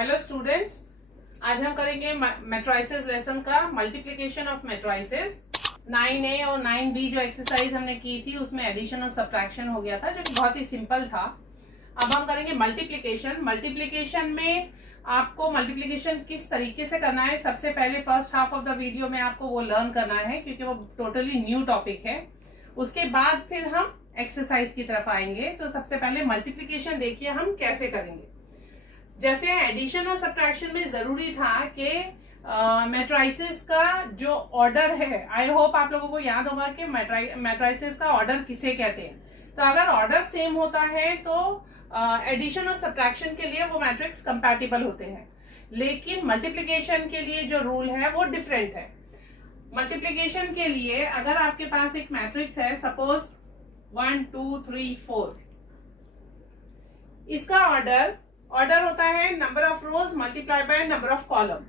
Hello students, आज हम करेंगे मैट्राइसेस लेसन का मल्टीप्लिकेशन ऑफ मैट्राइसेस। 9A और 9B जो एक्सरसाइज हमने की थी उसमें एडिशन और सब्ट्रैक्शन हो गया था, जो कि बहुत ही सिंपल था। अब हम करेंगे मल्टीप्लिकेशन। मल्टीप्लिकेशन में आपको मल्टीप्लिकेशन किस तरीके से करना है, सबसे पहले first half of the video में आपको वो लर्न करना है, क्योंकि वो टोटली न्यू टॉपिक है। उसके बाद फिर हम एक्सरसाइज की तरफ आएंगे। तो सबसे पहले मल्टीप्लिकेशन देखिए हम कैसे करेंगे। जैसे एडिशन और सब्ट्रैक्शन में जरूरी था कि मैट्राइसेस का जो ऑर्डर है, आई होप आप लोगों को याद होगा कि मैट्राइसेस का ऑर्डर किसे कहते हैं। तो अगर ऑर्डर सेम होता है तो एडिशन और सब्ट्रैक्शन के लिए वो मैट्रिक्स कंपैटिबल होते हैं, लेकिन मल्टीप्लिकेशन के लिए जो रूल है वो डिफरेंट है। मल्टीप्लिकेशन के लिए अगर आपके पास एक मैट्रिक्स है, सपोज 1 2 3 4, इसका ऑर्डर होता है number of rose multiply by number of column.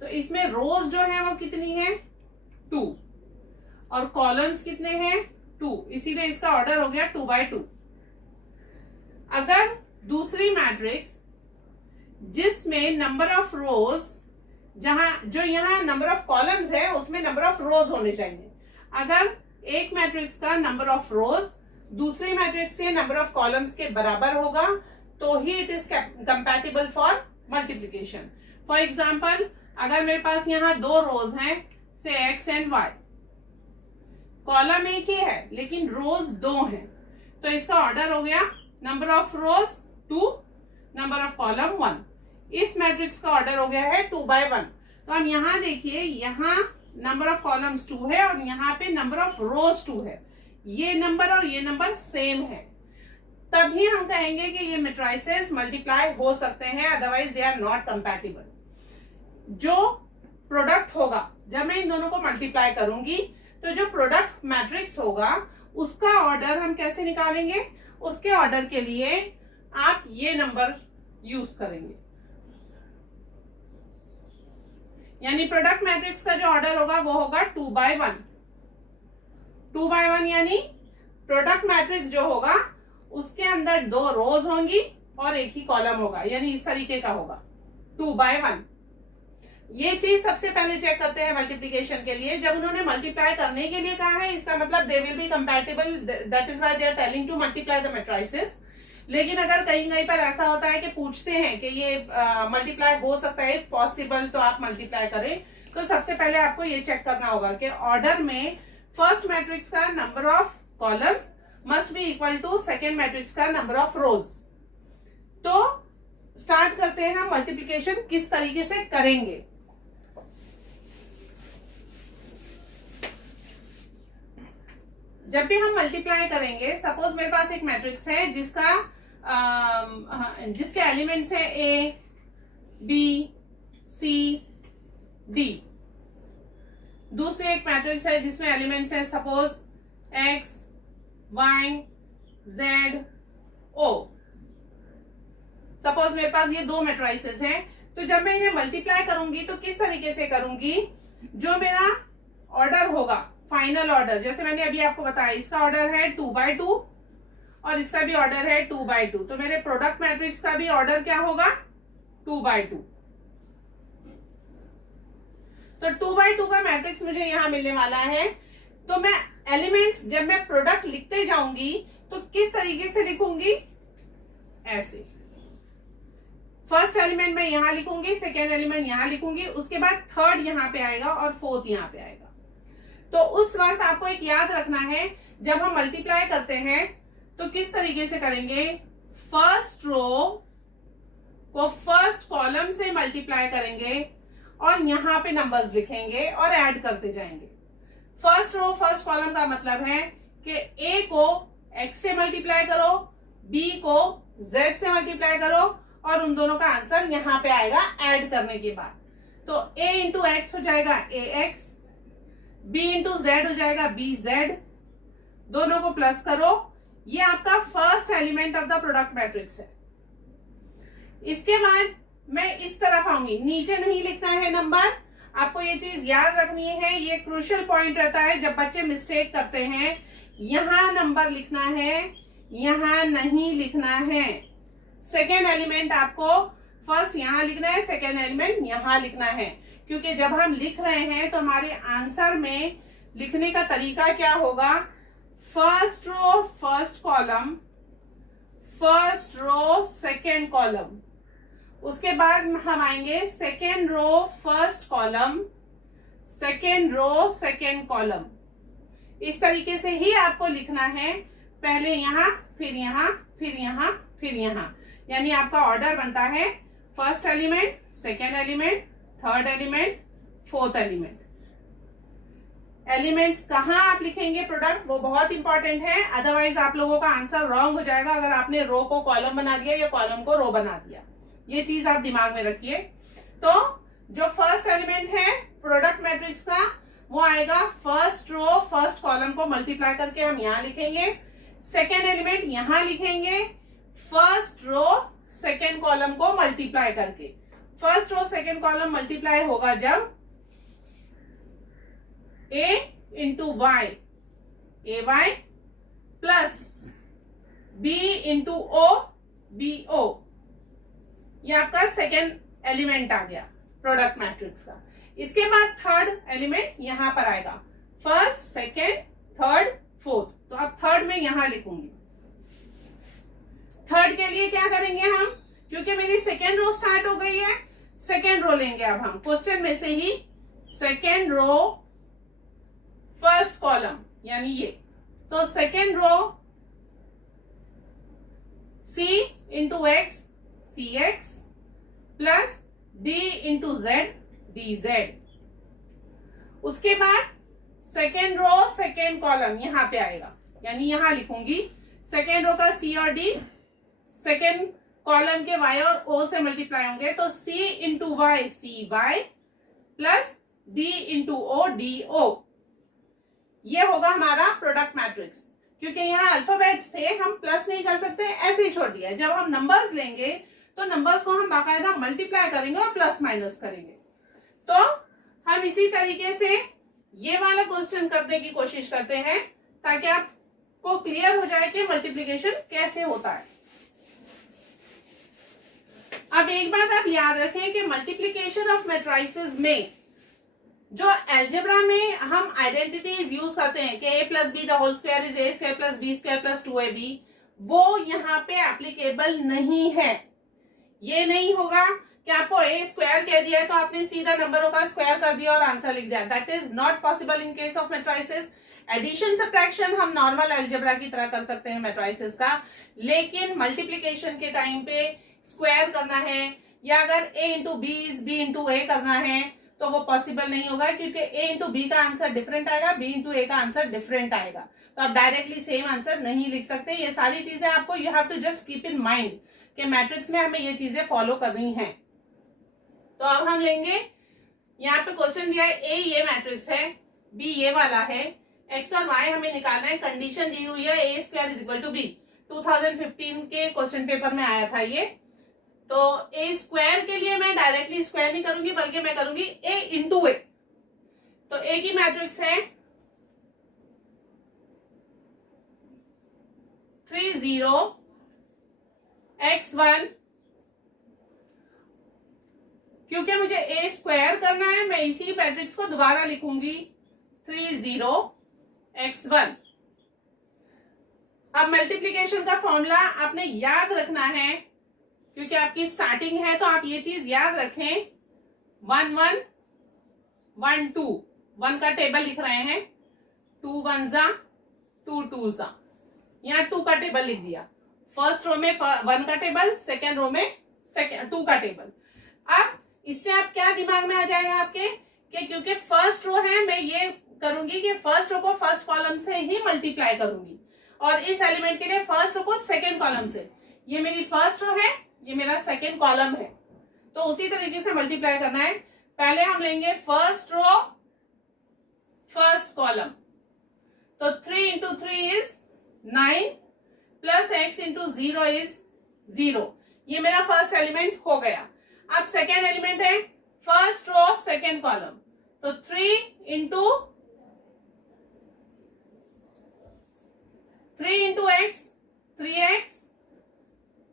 तो इसमें रोज जो है वो कितनी है 2 और कॉलम्स कितने हैं 2, इसीलिए इसका ऑर्डर हो गया 2 by 2। अगर दूसरी मैट्रिक्स जिसमें नंबर ऑफ रोज जो यहाँ नंबर ऑफ कॉलम्स है उसमें नंबर ऑफ रोज होने चाहिए। अगर एक मैट्रिक्स का नंबर ऑफ रोज दूसरी मैट्रिक्स से नंबर ऑफ कॉलम्स के बराबर होगा तो ही it is compatible for multiplication. For example, अगर मेरे पास यहाँ 2 रोज हैं, से x एंड y, कॉलम एक ही है लेकिन रोज 2 हैं, तो इसका ऑर्डर हो गया number of rose 2, number of column 1। इस मैट्रिक्स का ऑर्डर हो गया है 2 by 1। तो हम यहाँ देखिए, यहाँ नंबर ऑफ कॉलम्स 2 है और यहाँ पे नंबर ऑफ रोज 2 है। ये नंबर और ये नंबर सेम है, तभी हम कहेंगे कि ये मैट्रिसेस मल्टीप्लाई हो सकते हैं, otherwise they are not compatible. जो प्रोडक्ट होगा, जब मैं इन दोनों को मल्टीप्लाई करूंगी तो जो प्रोडक्ट मैट्रिक्स होगा उसका ऑर्डर हम कैसे निकालेंगे, उसके ऑर्डर के लिए आप ये नंबर यूज करेंगे। यानी प्रोडक्ट मैट्रिक्स का जो ऑर्डर होगा वो होगा 2 by 1। 2 by 1 यानी प्रोडक्ट मैट्रिक्स जो होगा उसके अंदर 2 रोज होंगी और एक ही कॉलम होगा, यानी इस तरीके का होगा 2 by 1। ये चीज सबसे पहले चेक करते हैं मल्टीप्लिकेशन के लिए। जब उन्होंने मल्टीप्लाई करने के लिए कहा है, इसका मतलब they will be compatible, that is why they are telling to multiply the matrices. लेकिन अगर कहीं कहीं पर ऐसा होता है कि पूछते हैं कि ये मल्टीप्लाई हो सकता है, इफ पॉसिबल तो आप मल्टीप्लाई करें, तो सबसे पहले आपको ये चेक करना होगा कि ऑर्डर में फर्स्ट मैट्रिक्स का number of columns must be equal to second matrix का नंबर ऑफ रोज। तो स्टार्ट करते हैं हम मल्टीप्लिकेशन किस तरीके से करेंगे। जब भी हम मल्टीप्लाई करेंगे, सपोज मेरे पास एक मैट्रिक्स है जिसके एलिमेंट्स है A, B, C, D। दूसरी एक मैट्रिक्स है जिसमें एलिमेंट्स है suppose X, Y, Z, O। Suppose मेरे पास ये 2 मैट्रिसेस हैं, तो जब मैं इन्हें मल्टीप्लाई करूंगी तो किस तरीके से करूंगी, जो मेरा ऑर्डर होगा फाइनल ऑर्डर, जैसे मैंने अभी आपको बताया, इसका ऑर्डर है 2 by 2 और इसका भी ऑर्डर है 2 by 2, तो मेरे प्रोडक्ट मैट्रिक्स का भी ऑर्डर क्या होगा 2 by 2। तो 2 by 2 का मैट्रिक्स मुझे यहां मिलने वाला है। तो मैं एलिमेंट्स जब मैं प्रोडक्ट लिखते जाऊंगी तो किस तरीके से लिखूंगी, ऐसे। फर्स्ट एलिमेंट मैं यहां लिखूंगी, सेकेंड एलिमेंट यहां लिखूंगी, उसके बाद थर्ड यहां पे आएगा और फोर्थ यहां पे आएगा। तो उस वक्त आपको एक याद रखना है, जब हम मल्टीप्लाई करते हैं तो किस तरीके से करेंगे, फर्स्ट रो को फर्स्ट कॉलम से मल्टीप्लाई करेंगे और यहां पे नंबर्स लिखेंगे और ऐड करते जाएंगे। फर्स्ट रो फर्स्ट कॉलम का मतलब है कि A को X से मल्टीप्लाई करो, B को Z से मल्टीप्लाई करो और उन दोनों का आंसर यहां पे आएगा ऐड करने के बाद। तो A इंटू X हो जाएगा AX, B इंटू Z हो जाएगा BZ, दोनों को प्लस करो, ये आपका first element of the product matrix है। इसके बाद मैं इस तरफ आऊंगी, नीचे नहीं लिखना है नंबर, आपको ये चीज याद रखनी है, ये क्रूशियल पॉइंट रहता है जब बच्चे मिस्टेक करते हैं। यहां नंबर लिखना है, यहां नहीं लिखना है। सेकेंड एलिमेंट आपको फर्स्ट यहां लिखना है, सेकेंड एलिमेंट यहां लिखना है, क्योंकि जब हम लिख रहे हैं तो हमारे आंसर में लिखने का तरीका क्या होगा, first row first column, first row second column, उसके बाद हम आएंगे second row first column, second row second column. इस तरीके से ही आपको लिखना है, पहले यहां फिर यहां फिर यहां फिर यहां, यानी आपका ऑर्डर बनता है first element, second element, third element, fourth element. Elements कहां आप लिखेंगे प्रोडक्ट, वो बहुत इंपॉर्टेंट है, अदरवाइज आप लोगों का आंसर रॉन्ग हो जाएगा अगर आपने रो को कॉलम बना दिया या कॉलम को रो बना दिया। ये चीज आप दिमाग में रखिए। तो जो फर्स्ट एलिमेंट है प्रोडक्ट मैट्रिक्स का, वो आएगा फर्स्ट रो फर्स्ट कॉलम को मल्टीप्लाई करके हम यहां लिखेंगे, सेकेंड एलिमेंट यहां लिखेंगे फर्स्ट रो सेकेंड कॉलम को मल्टीप्लाई करके। First row second column multiply होगा जब a into y, a y plus b into o, b o, ये आपका सेकेंड एलिमेंट आ गया प्रोडक्ट मैट्रिक्स का। इसके बाद थर्ड एलिमेंट यहां पर आएगा, फर्स्ट सेकेंड थर्ड फोर्थ, तो अब थर्ड में यहां लिखूंगी। थर्ड के लिए क्या करेंगे हम, क्योंकि मेरी सेकेंड रो स्टार्ट हो गई है, सेकेंड रो लेंगे अब हम क्वेश्चन में से ही, सेकेंड रो फर्स्ट कॉलम यानी ये, तो second row c into X, C X plus d into Z, D Z. उसके बाद सेकेंड रो सेकेंड कॉलम यहां पे आएगा, यानी यहां लिखूंगी सेकेंड रो का c और d, सेकेंड कॉलम के y और o से मल्टीप्लाई होंगे, तो c into Y, C Y plus d into o, D O. ये होगा हमारा प्रोडक्ट मैट्रिक्स। क्योंकि यहाँ अल्फाबेट्स थे, हम प्लस नहीं कर सकते, ऐसे ही छोड़ दिया। जब हम नंबर्स लेंगे तो नंबर्स को हम बाकायदा मल्टीप्लाई करेंगे और प्लस माइनस करेंगे। तो हम इसी तरीके से ये वाला क्वेश्चन करने की कोशिश करते हैं ताकि आपको क्लियर हो जाए कि मल्टीप्लिकेशन कैसे होता है। अब एक बात आप याद रखें कि मल्टीप्लिकेशन ऑफ मैट्रिसेस में जो अलजेब्रा में हम आइडेंटिटीज यूज करते हैं कि a plus b the whole square is a square plus b square plus 2ab, वो यहाँ पे एप्लीकेबल नहीं है। ये नहीं होगा कि आपको a स्क्वायर कह दिया है तो आपने सीधा नंबरों का स्क्वायर कर दिया और आंसर लिख दिया। That is not possible in case of matrices. Addition subtraction हम नॉर्मल अलजेब्रा की तरह कर सकते हैं मैट्रिसेस का, लेकिन मल्टीप्लीकेशन के टाइम पे स्क्वायर करना है या अगर a into B is b into A करना है तो वो पॉसिबल नहीं होगा, क्योंकि a इंटू बी का आंसर डिफरेंट आएगा, b इंटू ए का आंसर डिफरेंट आएगा। तो आप डायरेक्टली सेम आंसर नहीं लिख सकते। ये सारी चीजें आपको you have to just keep in mind कि मैट्रिक्स में हमें ये चीजें फॉलो करनी है। तो अब हम लेंगे, यहाँ पे क्वेश्चन दिया है a ये मैट्रिक्स है, b ये वाला है, x और y हमें निकालना है, कंडीशन दी हुई है a square is equal to b। 2015 के क्वेश्चन पेपर में आया था ये। तो a स्क्वायर के लिए मैं डायरेक्टली स्क्वायर नहीं करूंगी बल्कि मैं करूंगी a इंटू ए। तो a की मैट्रिक्स है 3 0 x1। क्योंकि मुझे a स्क्वायर करना है मैं इसी मैट्रिक्स को दोबारा लिखूंगी 3 0 x1। अब मल्टीप्लिकेशन का फॉर्मूला आपने याद रखना है, क्योंकि आपकी स्टार्टिंग है तो आप ये चीज याद रखें। 1 1 1 2, 1 का टेबल लिख रहे हैं, 2 1 जा 2 2 जा, यहाँ 2 का टेबल लिख दिया। फर्स्ट रो में 1 का टेबल, सेकेंड रो में 2 का टेबल। अब इससे आप क्या दिमाग में आ जाएगा आपके कि क्योंकि फर्स्ट रो है मैं ये करूंगी कि फर्स्ट रो को फर्स्ट कॉलम से ही मल्टीप्लाई करूंगी और इस एलिमेंट के लिए फर्स्ट रो को सेकेंड कॉलम से। ये मेरी फर्स्ट रो है, ये मेरा सेकेंड कॉलम है, तो उसी तरीके से मल्टीप्लाई करना है। पहले हम लेंगे फर्स्ट रो फर्स्ट कॉलम, तो 3 into 3 is 9 plus x into 0 is 0। ये मेरा फर्स्ट एलिमेंट हो गया। अब सेकेंड एलिमेंट है फर्स्ट रो सेकेंड कॉलम, तो 3 into 3 into x 3x,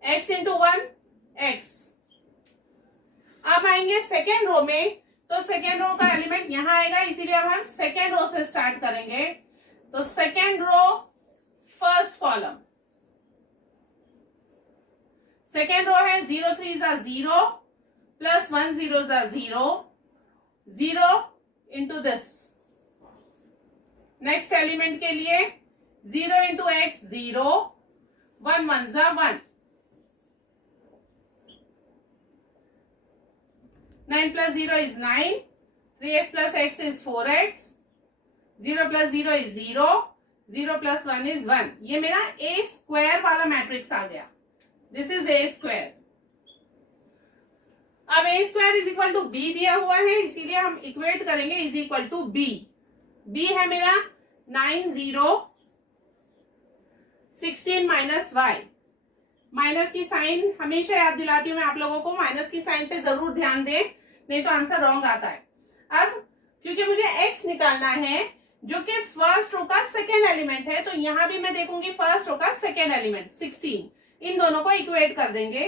x into 1 x, आएंगे सेकेंड रो में, तो सेकेंड रो का एलिमेंट यहां आएगा, इसीलिए अब हम सेकेंड रो से स्टार्ट करेंगे। तो second row first column, second row है 0 3 जा 0 प्लस 1 0 जा 0, 0 इंटू दिस। नेक्स्ट एलिमेंट के लिए 0 इंटू एक्स 0, 1 1 जा 1, 9 plus 0 is 9, 3x plus x is 4x, 0 plus 0 is 0, 0 plus 1 is 1। ये मेरा a स्क्वायर वाला मैट्रिक्स आ गया। This is a square. अब a square is equal to b दिया हुआ है, इसीलिए हम इक्वेट करेंगे is equal to b। b है मेरा 9 0 16 माइनस y। माइनस की साइन हमेशा याद दिलाती हूं मैं आप लोगों को, माइनस की साइन पे जरूर ध्यान दें, नहीं तो आंसर रॉन्ग आता है। अब क्योंकि मुझे x निकालना है जो कि फर्स्ट रो का सेकेंड एलिमेंट है, तो यहां भी मैं देखूंगी फर्स्ट रो का सेकेंड एलिमेंट 16, इन दोनों को इक्वेट कर देंगे।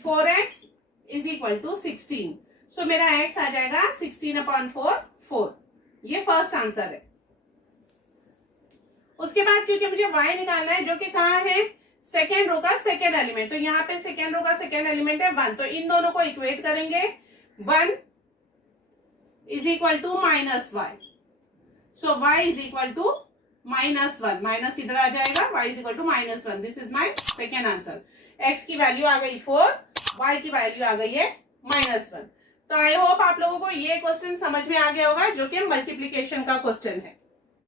4x इज इक्वल टू 16, सो मेरा x आ जाएगा 16/4 4। ये फर्स्ट आंसर है। उसके बाद क्योंकि मुझे y निकालना है जो कि कहाँ है, सेकेंड रो का सेकेंड एलिमेंट, तो यहाँ पे सेकेंड रो का सेकेंड एलिमेंट है 1, तो इन दोनों को इक्वेट करेंगे। 1 is equal to minus y, so y is equal to -1, minus इधर आ जाएगा, y is equal to -1। This is my second answer. x की वैल्यू आ गई 4, y की वैल्यू आ गई है -1। तो आई होप आप लोगों को ये क्वेश्चन समझ में आ गया होगा जो कि मल्टीप्लीकेशन का क्वेश्चन है।